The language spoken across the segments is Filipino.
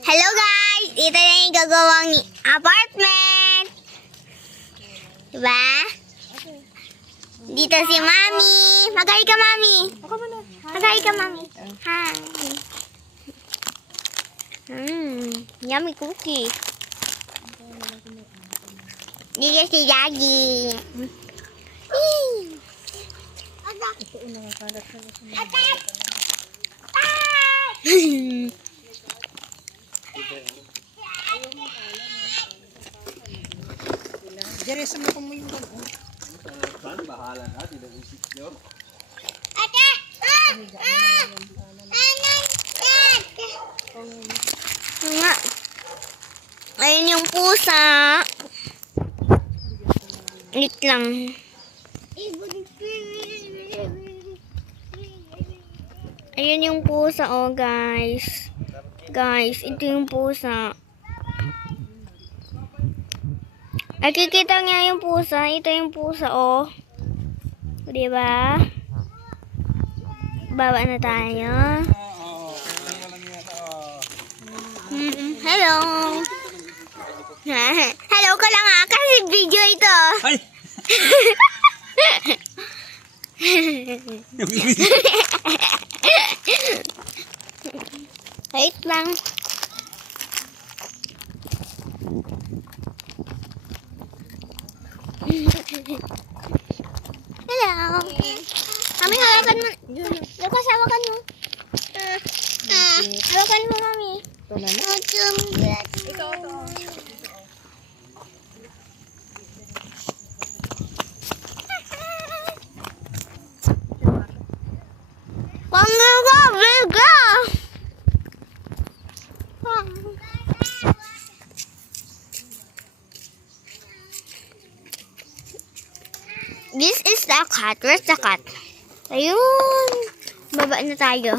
Hello guys! Ito na yung gagawang apartment. Diba? Dito si Mami. Magay ka, Mami. Magay ka, Mami. Hi. Yummy cookie. Dito si Daddy. Jerry, sama ko mo yung gano'n. Bahala na, di na isip nyo. Nga. Ayun yung pusa. Lit lang. Ayun yung pusa, oh guys. Guys, ito yung pusa. Ay, kikita niya yung pusa. Ito yung pusa, oh. Diba? Baba na tayo. Hello. Hello ka lang ha, kasi video ito. Ay! Wait lang. Hello. Mami, hawakan mo. Lucas, hawakan mo. Hawakan mo, Mami. Ito na na. Ito. Pangga, bega. This is the cat. Where's the cat? Ayun. Baba na tayo.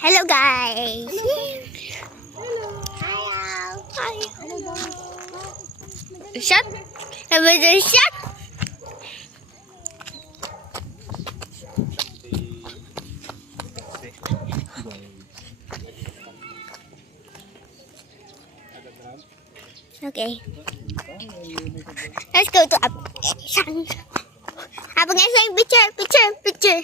Hello guys. Hi. Shot. Another shot. Okay. Let's go to up. Habang nasa yung picture.